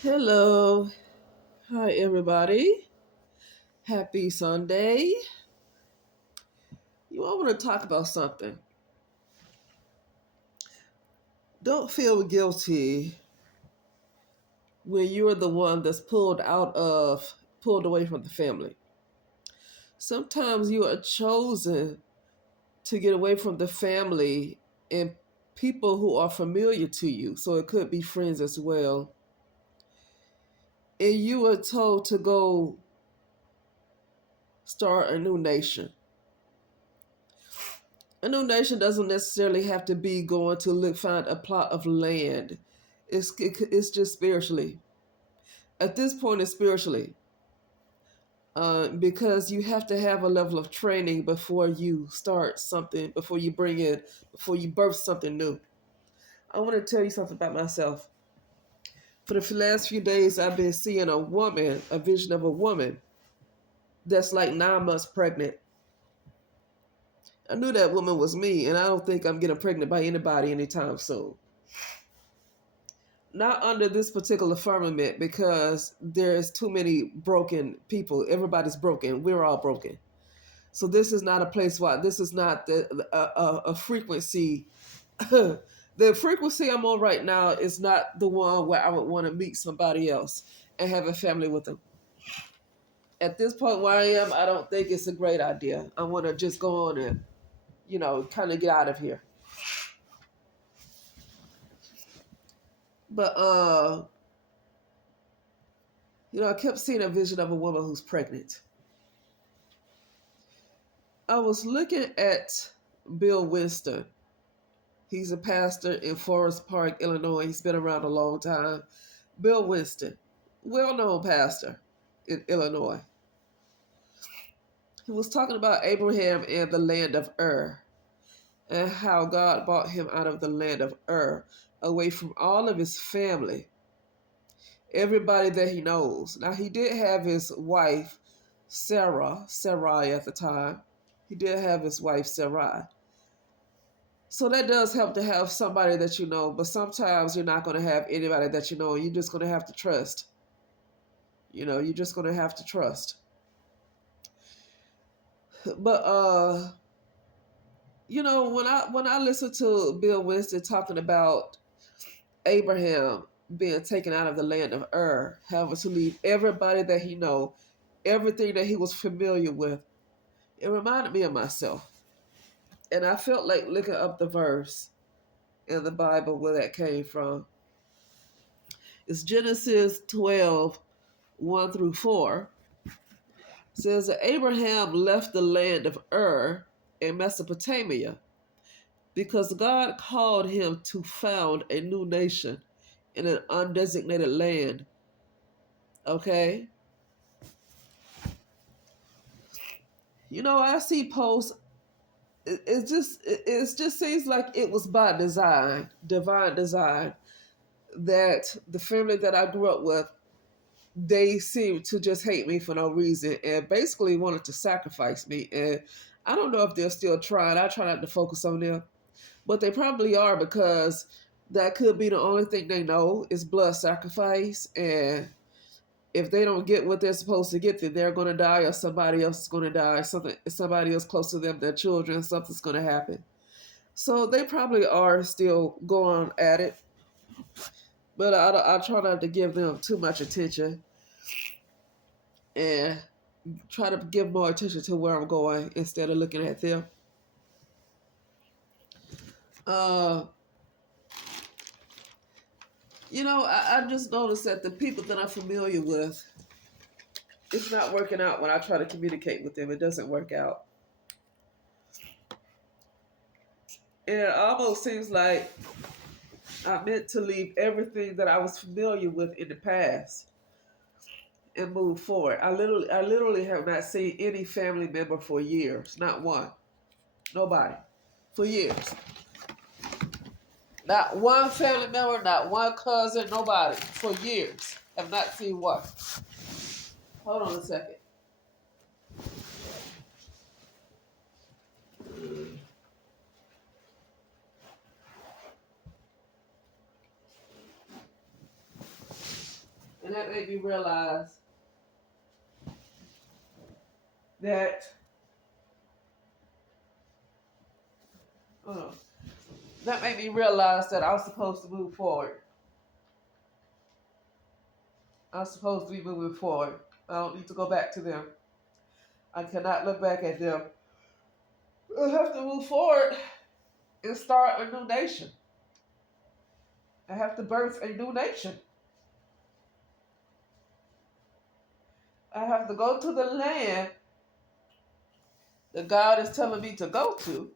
Hello. Hi, everybody. Happy Sunday. You all want to talk about something. Don't feel guilty when you're the one that's pulled away from the family. Sometimes you are chosen to get away from the family and people who are familiar to you. So it could be friends as well. And you are told to go start a new nation. A new nation doesn't necessarily have to be going to look find a plot of land. It's just spiritually. At this point, it's spiritually, because you have to have a level of training before you start something, before you birth something new. I want to tell you something about myself. For the last few days, I've been seeing a vision of a woman that's like 9 months pregnant. I knew that woman was me, and I don't think I'm getting pregnant by anybody anytime soon. Not under this particular firmament because there's too many broken people. Everybody's broken. We're all broken. So this is not a place where this is not a frequency. The frequency I'm on right now is not the one where I would want to meet somebody else and have a family with them. At this point where I am, I don't think it's a great idea. I want to just go on and, kind of get out of here. But I kept seeing a vision of a woman who's pregnant. I was looking at Bill Winston. He's a pastor in Forest Park, Illinois. He's been around a long time. Bill Winston, well known pastor in Illinois. He was talking about Abraham and the land of Ur and how God brought him out of the land of Ur, away from all of his family, everybody that he knows. Now, he did have his wife, Sarai at the time. He did have his wife, Sarai. So that does help to have somebody that you know, but sometimes you're not going to have anybody that you know. You're just going to have to trust. You're just going to have to trust. But when I listen to Bill Winston talking about Abraham being taken out of the land of Ur, having to leave everybody that he know, everything that he was familiar with, it reminded me of myself. And I felt like looking up the verse in the Bible where that came from. It's Genesis 12, 1 through 4. It says that Abraham left the land of Ur in Mesopotamia because God called him to found a new nation in an undesignated land. Okay? I see posts. It just seems like it was by design, divine design, that the family that I grew up with, they seemed to just hate me for no reason and basically wanted to sacrifice me. And I don't know if they're still trying. I try not to focus on them, but they probably are, because that could be the only thing they know is blood sacrifice. And if they don't get what they're supposed to get, then they're going to die, or somebody else is going to die. Somebody else close to them, their children, something's going to happen. So they probably are still going at it, but I try not to give them too much attention and try to give more attention to where I'm going instead of looking at them. Uh, I just noticed that the people that I'm familiar with, it's not working out when I try to communicate with them. It doesn't work out. And it almost seems like I meant to leave everything that I was familiar with in the past and move forward. I literally have not seen any family member for years. Not one. Nobody. For years. Not one family member, not one cousin, nobody. For years. Have not seen one. Hold on a second. that made me realize that, uh, that made me realize that I was supposed to move forward. I'm supposed to be moving forward. I don't need to go back to them. I cannot look back at them. I have to move forward and start a new nation. I have to birth a new nation. I have to go to the land that God is telling me to go to.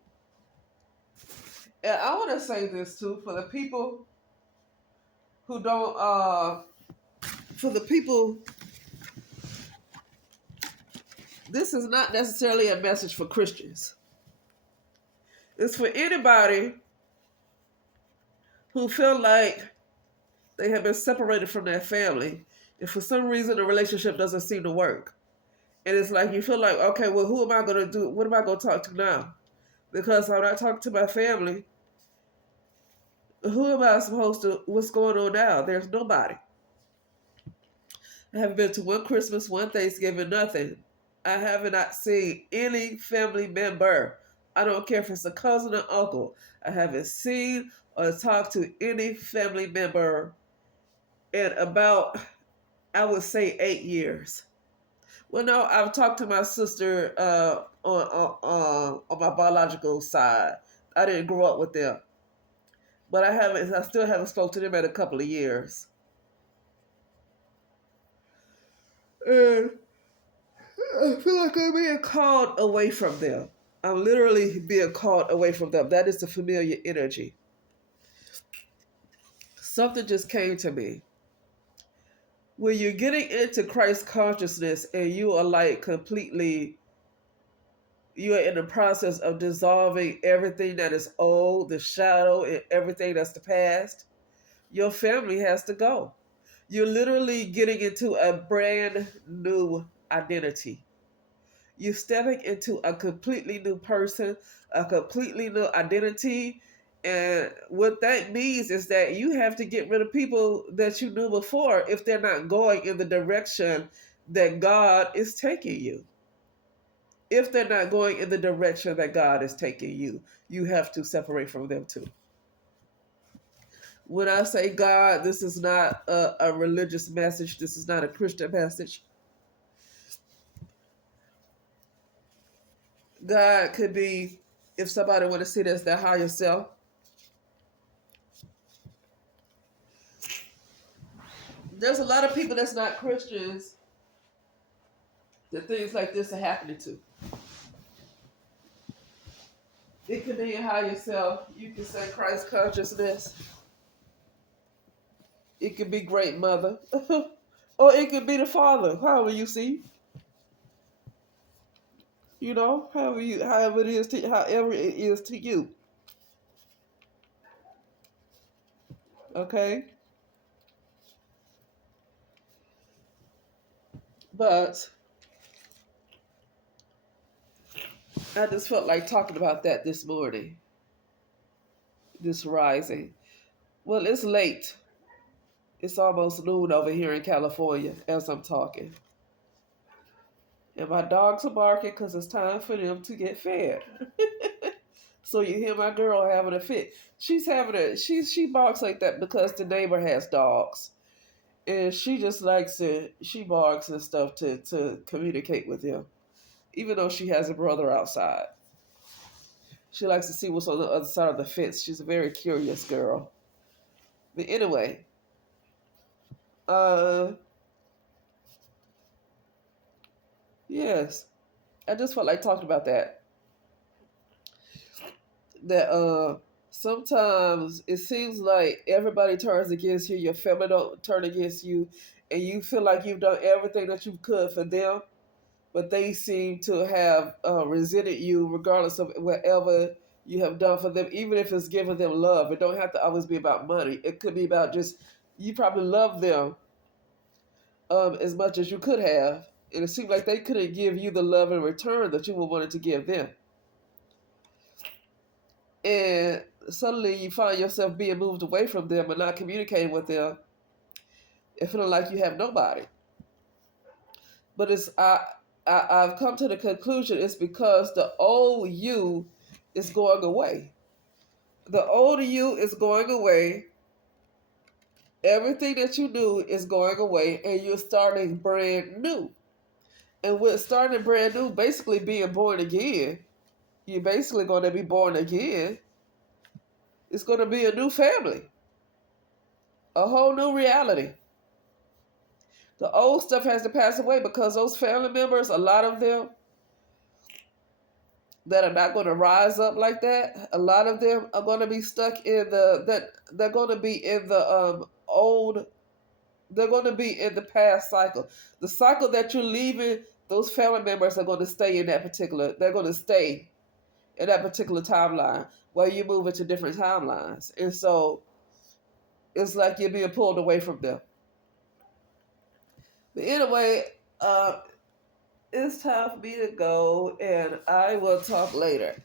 And I want to say this too for the people who don't, for the people, this is not necessarily a message for Christians. It's for anybody who feel like they have been separated from their family, and for some reason the relationship doesn't seem to work. And it's like you feel like, okay, well, who am I going to do? What am I going to talk to now? Because I'm not talking to my family. Who am I supposed to? What's going on now? There's nobody. I haven't been to one Christmas, one Thanksgiving, nothing. I have not seen any family member. I don't care if it's a cousin or uncle. I haven't seen or talked to any family member in about, I would say, 8 years. Well, no, I've talked to my sister on my biological side. I didn't grow up with them, but I haven't. I still haven't spoken to them in a couple of years. And I feel like I'm being called away from them. I'm literally being called away from them. That is the familiar energy. Something just came to me. When you're getting into Christ consciousness and you are like completely, you are in the process of dissolving everything that is old, the shadow, and everything that's the past, your family has to go. You're literally getting into a brand new identity. You're stepping into a completely new person, a completely new identity. And what that means is that you have to get rid of people that you knew before if they're not going in the direction that God is taking you. If they're not going in the direction that God is taking you, you have to separate from them too. When I say God, this is not a religious message. This is not a Christian message. God could be, if somebody want to see this, their higher self. There's a lot of people that's not Christians that things like this are happening to. It could be your higher self. You can say Christ consciousness. It could be great mother. Or it could be the father, however you see. You know, however it is to you. Okay? But I just felt like talking about that this morning. This rising. Well, it's late. It's almost noon over here in California as I'm talking. And my dogs are barking because it's time for them to get fed. So you hear my girl having a fit. She barks like that because the neighbor has dogs. And she just likes it. She barks and stuff to communicate with them. Even though she has a brother outside. She likes to see what's on the other side of the fence. She's a very curious girl. But anyway, yes. I just felt like talking about that. That sometimes it seems like everybody turns against you, your family don't turn against you, and you feel like you've done everything that you could for them, but they seem to have resented you regardless of whatever you have done for them, even if it's giving them love. It don't have to always be about money. It could be about just, you probably love them as much as you could have, and it seemed like they couldn't give you the love in return that you would wanted to give them. And suddenly you find yourself being moved away from them and not communicating with them. and feeling like you have nobody. But I've come to the conclusion it's because the old you is going away. The old you is going away. Everything that you knew is going away, and you're starting brand new. And with starting brand new, basically being born again, you're basically going to be born again. It's going to be a new family, a whole new reality. The old stuff has to pass away because those family members, a lot of them that are not going to rise up like that, a lot of them are going to be stuck in they're going to be in the old, they're going to be in the past cycle. The cycle that you're leaving, those family members are going to stay in that particular, they're going to stay in that particular timeline while you move into different timelines. And so it's like you're being pulled away from them. But anyway, it's time for me to go, and I will talk later.